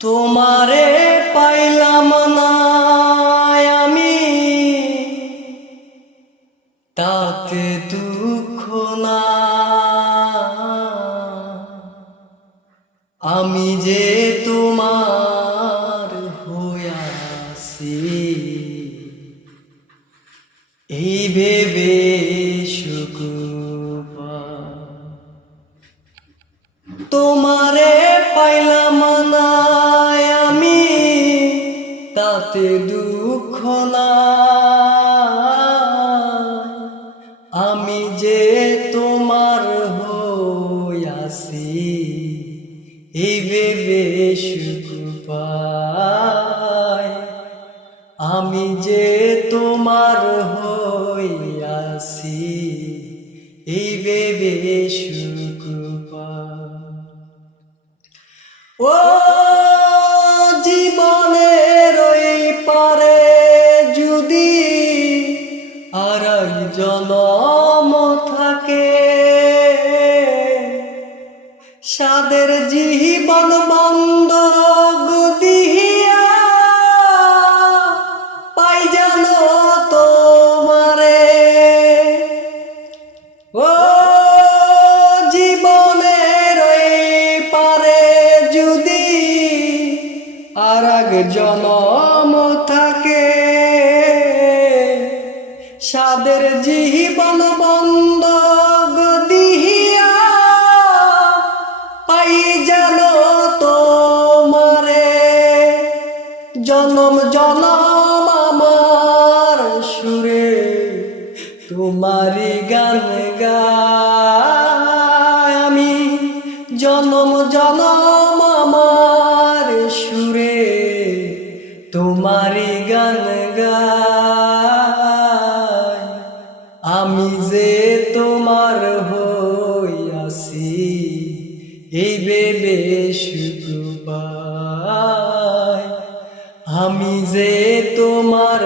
তোমারে পাইলাম না আমি, তাতে দুঃখ না। আমি যে তোমার হইয়াছি, এই ভেবে সুখ পাই। তোমারে পাইলাম না আমি, তাতে দুঃখ না। আমি যে তোমার হইয়াছি, এই ভেবে সুখ পাই। আমি যে তোমার হইয়াছি, এই ভেবে সুখ পাই। ও জীবনের ওই পারে যদি আর এক জনম থাকে, সাদের জীবন বন্ধক দিয়া পাই জানো তোমারে। ও জীবনের ওই পারে যদি আর এক জনম থাকে, সাদের জীবন বন্ধক দিয়া পাই জানো তোমারে। জনম জনম আমার সুরে তোমারি গান গাই আমি। জনম জনম আমার সুরে তোমারি গান গাই। আমি যে তোমার হইয়াছি, এই ভেবে সুখ পাই। আমি যে তোমার